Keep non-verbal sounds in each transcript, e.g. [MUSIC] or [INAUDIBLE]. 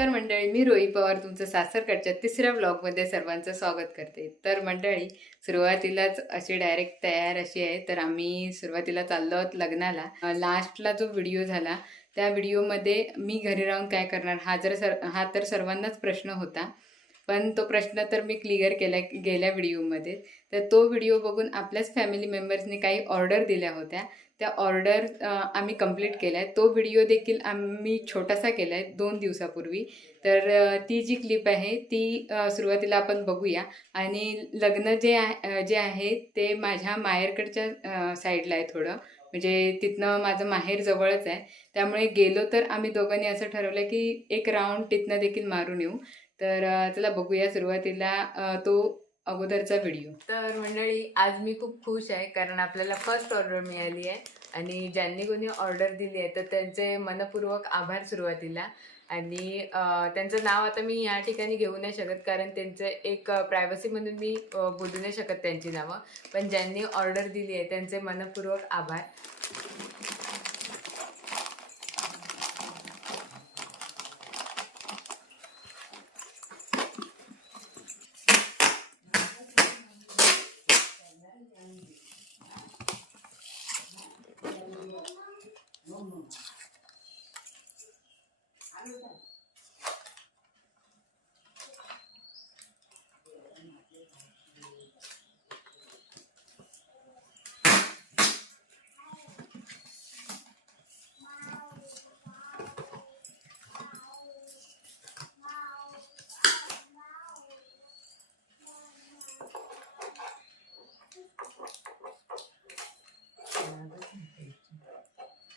नमस्कार मंडळी मी रोही पवार तुमचं सासरकडच्या तिसऱ्या ब्लॉगमध्ये सर्वांचं स्वागत करते. तर मंडळी सुरुवातीलाच अशी डायरेक्ट तयार अशी आहे. तर आम्ही सुरुवातीला चाललो आहोत लग्नाला. लास्टला जो व्हिडिओ झाला त्या व्हिडिओमध्ये मी घरी राहून काय करणार हा जर सर हा तर सर्वांनाच प्रश्न होता. पण तो प्रश्न तर मी क्लिअर केला गेल्या व्हिडिओमध्ये तर तो व्हिडिओ बघून आपल्याच फॅमिली मेंबर्सनी काही ऑर्डर दिल्या होत्या. त्या ऑर्डर आम्ही कंप्लीट केला आहे तो व्हिडिओ देखील आम्ही छोटासा केला आहे दोन दिवसापूर्वी. तर ती जी क्लिप आहे ती सुरुवातीला आपण बघूया. आणि लग्न जे आहे जे आहे ते माझ्या माहेरकडच्या साईडला आहे थोडं. म्हणजे तिथनं माझं माहेर जवळच आहे. त्यामुळे गेलो तर आम्ही दोघांनी असं ठरवलं की एक राऊंड तिथनं देखील मारून येऊ. तर चला बघूया सुरुवातीला तो अगोदरचा व्हिडिओ. तर मंडळी आज मी खूप खुश आहे कारण आपल्याला फर्स्ट ऑर्डर मिळाली आहे. आणि ज्यांनी कोणी ऑर्डर दिली आहे तर त्यांचे मनपूर्वक आभार सुरुवातीला. आणि त्यांचं नाव आता मी या ठिकाणी घेऊ नाही शकत कारण त्यांचं एक प्रायव्हसी म्हणून मी बोलू नाही शकत त्यांची नावं. पण ज्यांनी ऑर्डर दिली आहे त्यांचे मनपूर्वक आभार.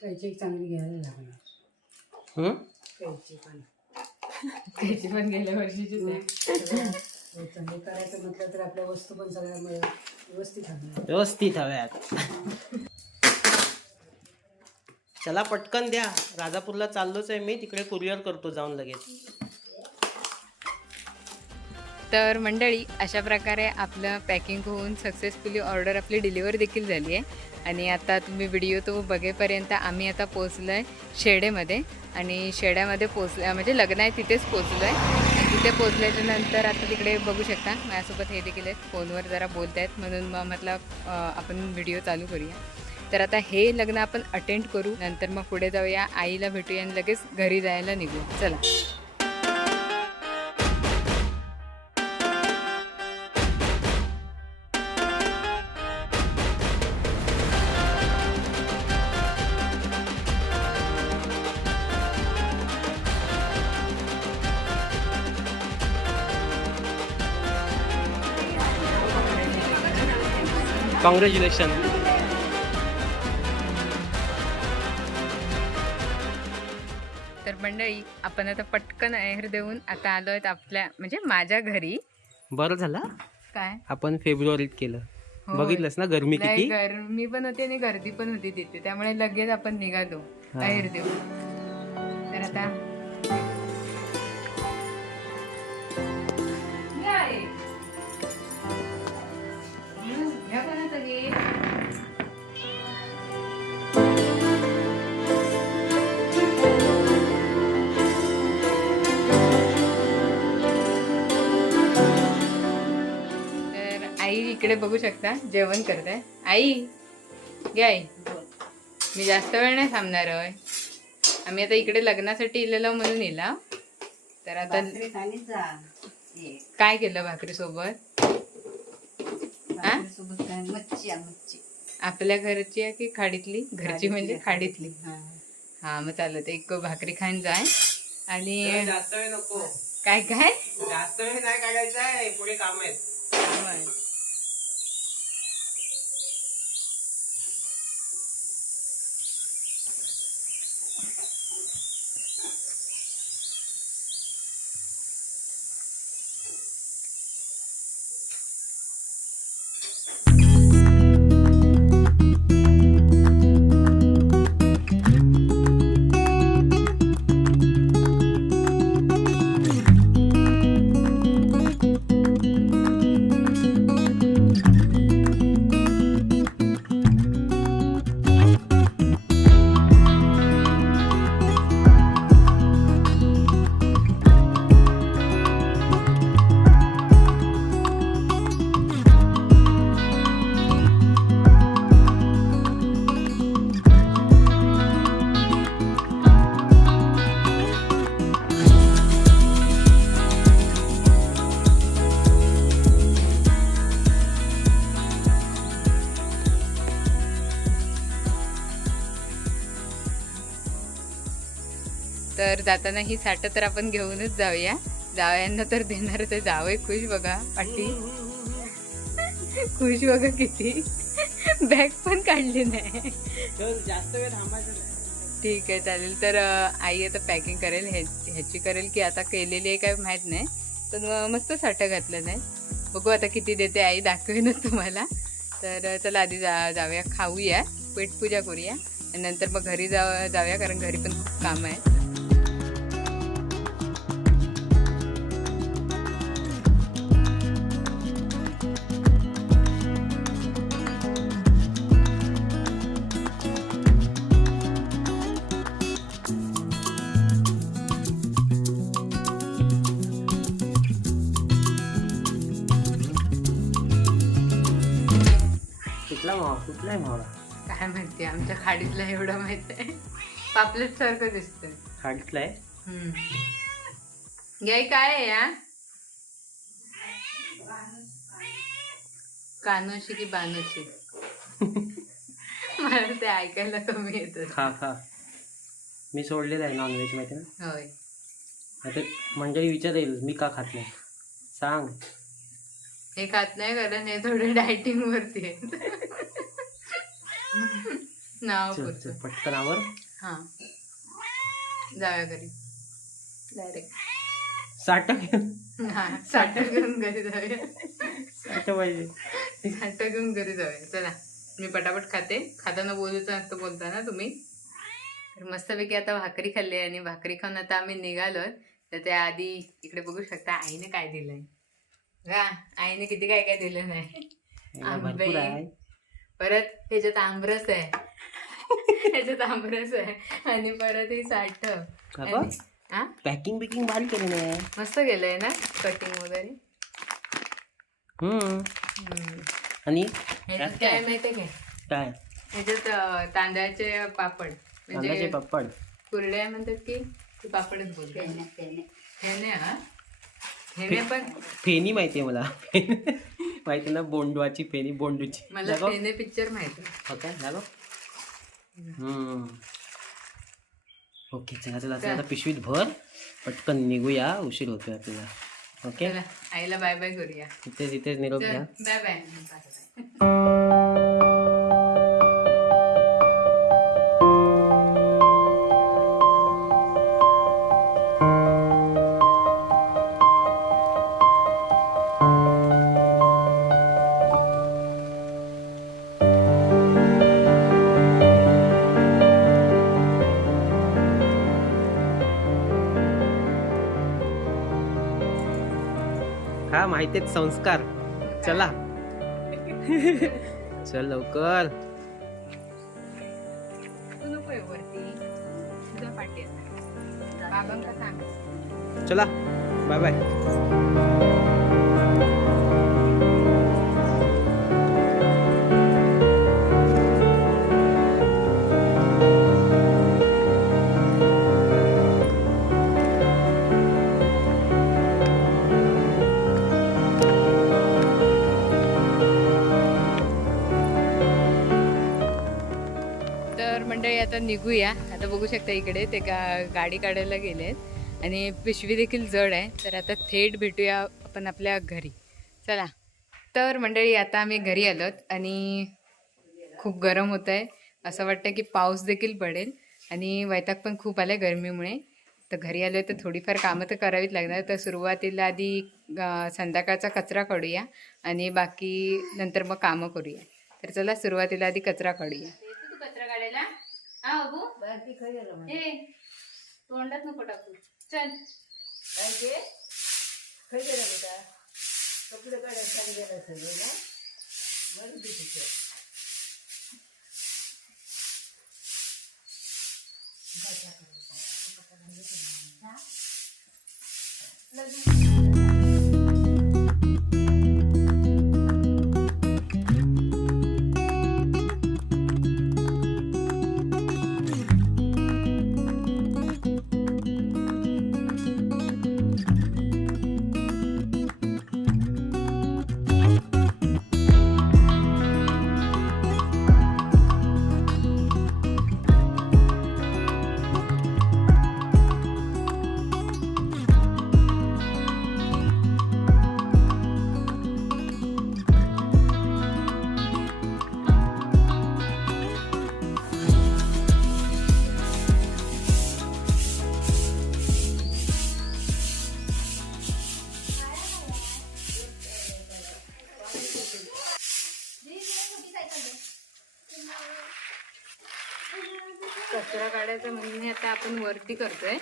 कैची चांगली घ्यायला लागणार. हं? कैची पण. त्याची पण गेल्या सगळं हे चांगलं करायचं म्हटलं तर आपल्या वस्तू पण सगळ्या व्यवस्थित हव्या. व्यवस्थित हव्यात. चला पटकन द्या. राजापूरला चाललोच आहे मी. तिकडे कुरिअर करतो जाऊन लगेच. तर मंडळी अशा प्रकारे आपलं पॅकिंग होऊन सक्सेसफुली ऑर्डर आपली डिलिव्हर देखील झाली आहे. आणि आता तुम्ही व्हिडिओ तो बघेपर्यंत आम्ही आता पोचलो आहे शेडेमध्ये. आणि शेड्यामध्ये पोचलं म्हणजे लग्न आहे तिथेच पोचलो आहे तिथे पोचल्याच्या नंतर आता तिकडे बघू शकता. माझ्यासोबत हे देखील आहेत. फोनवर जरा बोलत आहेत म्हणून मग म्हटलं आपण व्हिडिओ चालू करूया. तर आता हे लग्न आपण अटेंड करू. नंतर मग पुढे जाऊया. आईला भेटूया आणि लगेच घरी जायला निघू. चला. कॉंग्रॅच्युलेशन तर मंडळी आपण आता पटकन आहेर देऊन आता आलो आहेत आपल्या म्हणजे माझ्या घरी. बरं झालं. काय? आपण फेब्रुवारीत केलं. बघितलंस ना गरमी किती? गरमी पण होती आणि गर्दी पण होती तिथे. त्यामुळे लगेच आपण निघालो. आहेर देऊ तर आता इकडे बघू शकता जेवण करताय. आई घे आई. मी जास्त वेळ नाही थांबणार होय. आम्ही आता इकडे लग्नासाठी इलेलो म्हणून येला तर आता. काय केलं भाकरी सोबत आहे, आपल्या घरची आहे की खाडीतली? घरची म्हणजे खाडीतली. हा. हा मग चालत एक भाकरी खाईन जाय. आणि जास्त वेळ नको. काय काय? जास्त वेळ नाही काढायचा आहे. पुढे काम आहेत. जाताना ही साठ तर आपण घेऊनच जाऊया. जावयांना तर देणार तर जावई खुश बघा पाठी खुश बघा किती. बॅग पण काढली नाही. जास्त वेळ थांबायचं ठीक आहे चालेल. तर आई आता पॅकिंग करेल. ह्या ह्याची करेल की आता केलेली आहे काय माहीत नाही. पण मस्त साठं घातलं नाही. बघू आता किती देते आई दाखवेनच तुम्हाला. तर चला आधी जा जाऊया खाऊया. पेटपूजा करूया. आणि नंतर मग घरी जा जाऊया कारण घरी पण खूप कामं आहे. मावा कुठलाय मावा काय माहिती आमच्या खाडीतला एवढं माहीत आहे पापलेट सारखं दिसतंय. खाडीतलाय? हम्म. गाई काय आहे या? कानोशी की बानोशी? [LAUGHS] मला ते ऐकायला कमी येत. खा खा मी सोडलेलं आहे नॉनव्हेज माहिती ना? होय. आता मंडळी विचारेल मी का खात नाही? सांग. हे खात नाही कारण हे थोडे डायटिंग वरती आहेत नाव चल, पुरतं. चल, पटकन आवर. हा. जाऊया घरी. डायरेक्ट साठ हा साठ घेऊन घरी जाऊया. साठ पाहिजे. साठ घेऊन घरी जाऊया. चला मी पटापट खाते. खाताना बोलूचं असतं बोलताना तुम्ही. तर मस्तपैकी आता भाकरी खाल्ली आणि भाकरी खाऊन आता आम्ही निघालो तर त्या आधी इकडे बघू शकता आईने काय दिलंय. का आईने किती काय काय दिलं नाही. भरपूर आहे. परत ह्याच्यात आमरस आहे. [LAUGHS] ह्याच्यात आमरस आहे. आणि परत ही साठ. हा पॅकिंग बिकिंग भारी केली नाही मस्त गेलंय ना? कटिंग वगैरे? हम्म. हम्म. आणि ह्याच्यात काय काय? माहितीये काय? काय ह्याच्यात तांदळाचे पापड. म्हणजे पापड. कुरड्या म्हणतात की ते पापडच बोलतात. हेने हा? पण फेनी माहिती आहे मला. [LAUGHS] माहिती ना बोंडवाची फेनी बोंडूची. मला. हेने पिक्चर माहिती हो. हम्म. ओके चला चला चला आता पिशवीत भर. पटकन निघूया उशीर होतोय आपल्याला. ओके? चला आईला बाय बाय करूया. इथेच इथेच निरोप घ्या. बाय बाय माहिती आहेत संस्कार. चला. [LAUGHS] चल लवकर. चला. Bye bye. मंडळी आता निघूया. आता बघू शकता इकडे ते गा गाडी काढायला गेलेत. आणि पिशवी देखील जड आहे. तर आता थेट भेटूया आपण आपल्या घरी. चला. तर मंडळी आता आम्ही घरी आलोत आणि खूप गरम होत आहे. असं वाटतं की पाऊस देखील पडेल. आणि वैताग पण खूप आलं गरमीमुळे. तर घरी आलो तर थोडीफार कामं तर करावीच लागणार. तर सुरुवातीला आधी संध्याकाळचा कचरा काढूया. आणि बाकी नंतर मग कामं करूया. तर चला सुरुवातीला आधी कचरा काढूया. तोंडात नको टाकू. चल. काय खरी गेला बेटा. कपडे काढायला चांगले गेला सगळे ना? मरून दे आता वरती करतोय.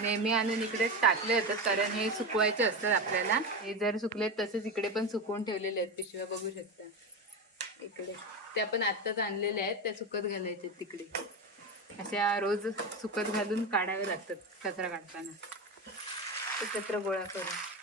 नेहमी आणून इकडे टाकले जातात कारण हे सुकवायचे असतात आपल्याला. हे जर सुकले तसेच इकडे पण सुकवून ठेवलेले आहेत पिशव्या बघू शकता. इकडे. त्या पण आत्ताच आणलेल्या आहेत त्या सुकत घालायचे तिकडे. अशा रोज सुकत घालून काढावे लागतात कचरा काढताना. ते गोळा करून.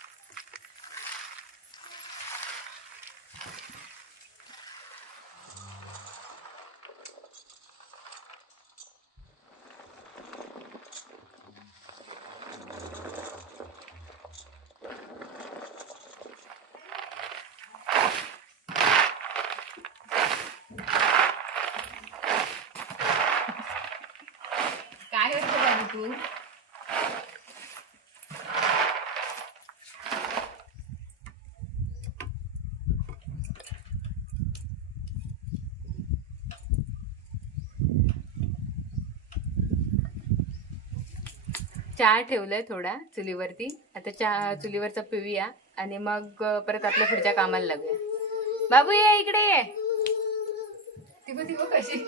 काय करतो बाबू तू. चहा ठेवलाय थोडा चुलीवरती. आता चहा चुलीवरचा पिऊया आणि मग परत आपल्या पुढच्या कामाला लागूया. बाबू ये इकडे ये. ती बघ ती बघ कशी?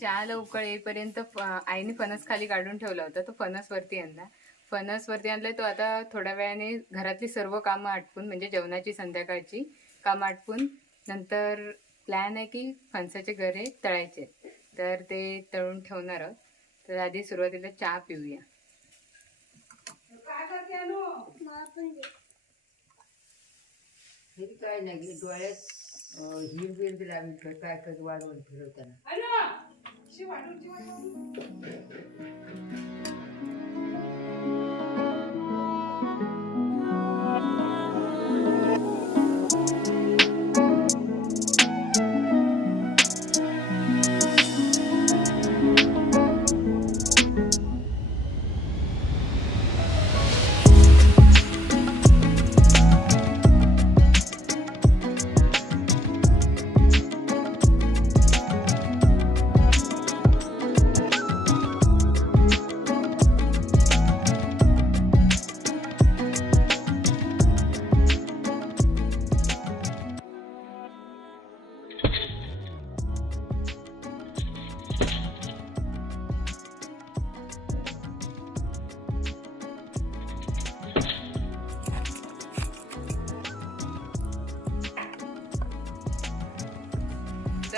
चहाला उकळ येईपर्यंत फ- आईने फणस खाली काढून ठेवला होता तो फणस वरती आणला. फणस वरती आणलाय तो आता थोड्या वेळाने घरातली सर्व कामं आटपून म्हणजे जेवणाची संध्याकाळची कामं आटपून नंतर प्लॅन आहे की फणसाचे गरे तळायचे तर ते तळून ठेवणार आहोत. तर आधी सुरुवातीला चहा पिऊया. हे काय नाही डोळ्यात हिर बिर लागली काय काय वाढवून फिरवताना. 洗碗都不用擦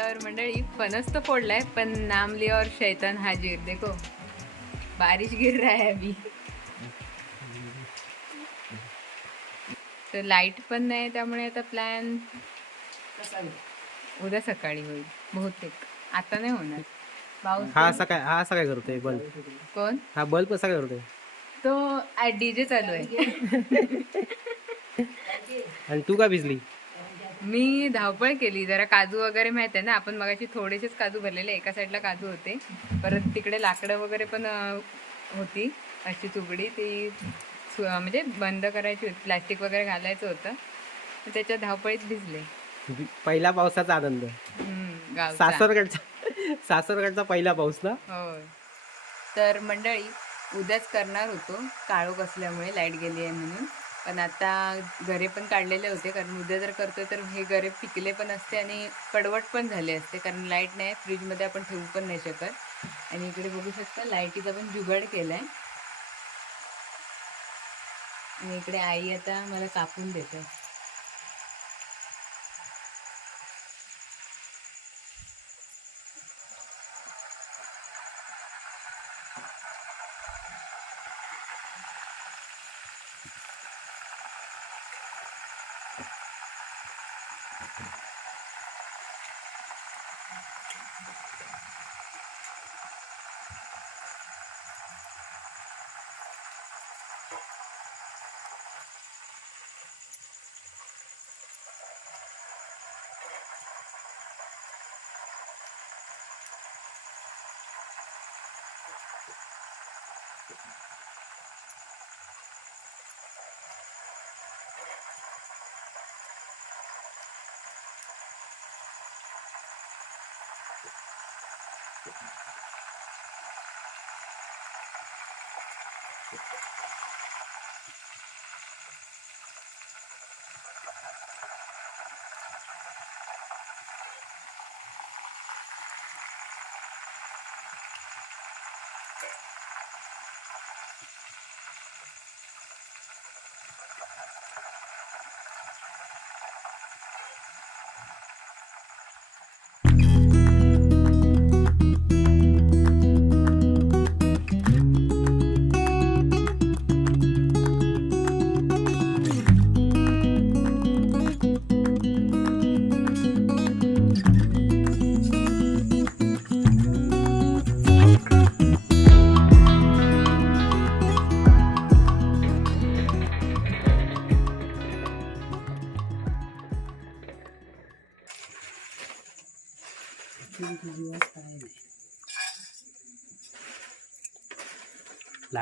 तर मंडळी फणस तर फोडलाय पण नाम लिया और शैतान हाजीर. देखो बारिश गिर रहा है अभी. तर लाइट पण नाही त्यामुळे आता प्लॅन उद्या सकाळी होईल बहुतेक. आता नाही होणार. पाऊस हा असा काय हा असा काय करतोय बल्ब. कोण? हा बल्ब काय करतोय तो डीजे चालू आहे. आणि तू का भिजली? मी धावपळ केली. जरा काजू वगैरे माहीत आहे ना? आपण मगाशी थोडेसेच काजू भरलेले. एका साईडला काजू होते. परत तिकडे लाकडं वगैरे पण होती. अशी चुगडी ती म्हणजे बंद करायची होती. प्लास्टिक वगैरे घालायचं होतं. त्याच्या धावपळीत भिजले. पहिला पावसाचा आनंद. सासरकडचा सासरकडचा पहिला पाऊस ना? होय. तर मंडळी उद्याच करणार होतो. काळोख असल्यामुळे लाइट गेली आहे म्हणून. पण आता गरे पण काढलेले होते कारण उद्या जर करतोय तर हे गरे पिकले पण असते आणि कडवट पण झाले असते कारण लाइट नाही फ्रीजमध्ये आपण ठेवू पण नाही शकत. आणि इकडे बघू शकता लाईटीचा पण जुगाड केलाय. आणि इकडे आई आता मला कापून देते.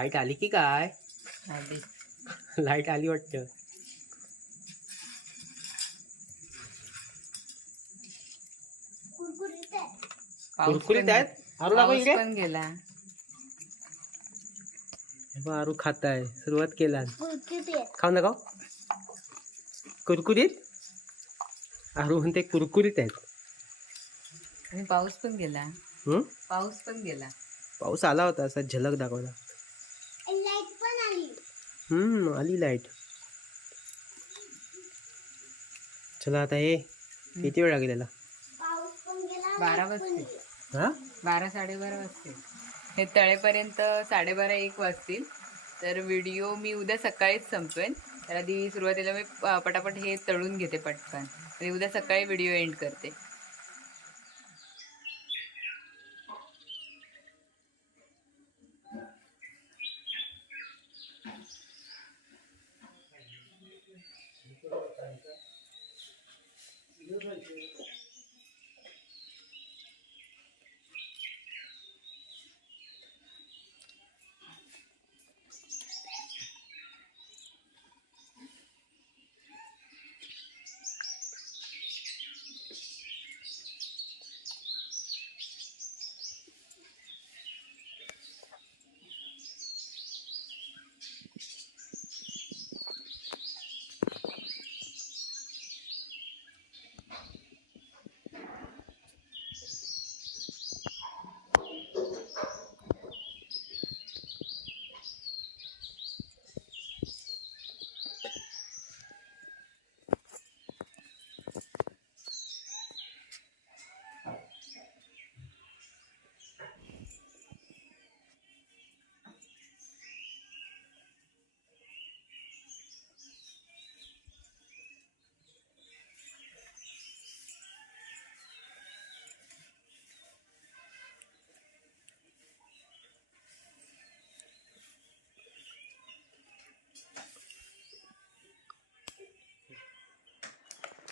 लाइट आली की काय? लाइट आली वाटतं. कुरकुरीत आहेत? आरू दाखव पाऊस इकडे. पण गेला. हे बघ, आरू खात आहे सुरुवात केला खाऊ ना खाऊ कुरकुरीत? आरू म्हणते कुरकुरीत आहेत. आणि पाऊस पण गेला. हम्म? पाऊस पण गेला. पाऊस आला होता असा झलक दाखवला. हम्म आली लाइट चला आता हे किती वेळ लागेल याला? बारा वाजते हा? बारा साडेबारा वाजते हे तळेपर्यंत साडेबारा एक वाजतील. तर व्हिडिओ मी उद्या सकाळीच संपवेन. तर आधी सुरुवातीला मी पटापट हे तळून घेते पटकन. आणि उद्या सकाळी व्हिडिओ एंड करते.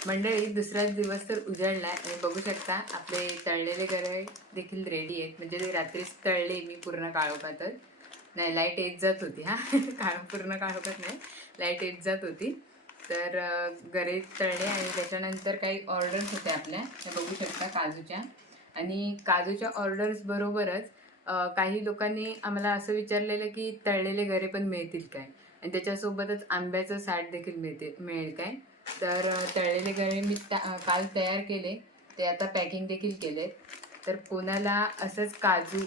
मंडळी दुसराच दिवस तर उजळला आणि बघू शकता आपले तळलेले गरे देखील रेडी आहेत. म्हणजे ते रात्रीच तळले मी पूर्ण काळोखातच. नाही लाइट येत जात होती हा. [LAUGHS] काळ पूर्ण काळोखात नाही. लाइट येत जात होती. तर अं, गरे तळले आणि त्याच्यानंतर काही ऑर्डर्स होत्या आपल्या. त्या बघू शकता काजूच्या. आणि काजूच्या ऑर्डर्स बरोबरच काही लोकांनी आम्हाला असं विचारलेलं की तळलेले गरे पण मिळतील काय? आणि त्याच्यासोबतच आंब्याचं साठ देखील मिळते मिळेल काय? तर तळलेले गळे मी काल तयार केले. ते आता पॅकिंग देखील केले तर कोणाला असंच काजू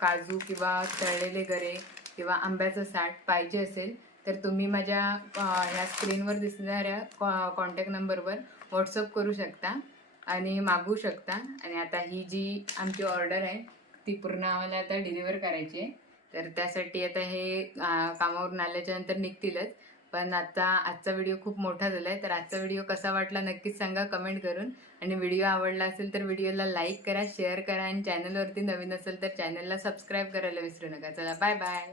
काजू किंवा तळलेले गरे किंवा आंब्याचं साठ पाहिजे असेल तर तुम्ही माझ्या ह्या स्क्रीनवर दिसणाऱ्या कॉ कॉन्टॅक्ट नंबरवर व्हॉट्सअप करू शकता आणि मागवू शकता. आणि आता ही जी आमची ऑर्डर आहे ती पूर्ण आम्हाला आता डिलिव्हर करायची आहे. तर त्यासाठी आता हे कामावरून आल्याच्यानंतर निघतीलच. पण आता आजचा व्हिडिओ खूप मोठा झाला आहे तर आजचा व्हिडिओ कसा वाटला नक्कीच सांगा कमेंट करून. आणि व्हिडिओ आवडला असेल तर व्हिडिओला लाईक करा शेअर करा आणि चॅनलवरती नवीन असेल तर चॅनलला सबस्क्राईब करायला विसरू नका. चला बाय बाय.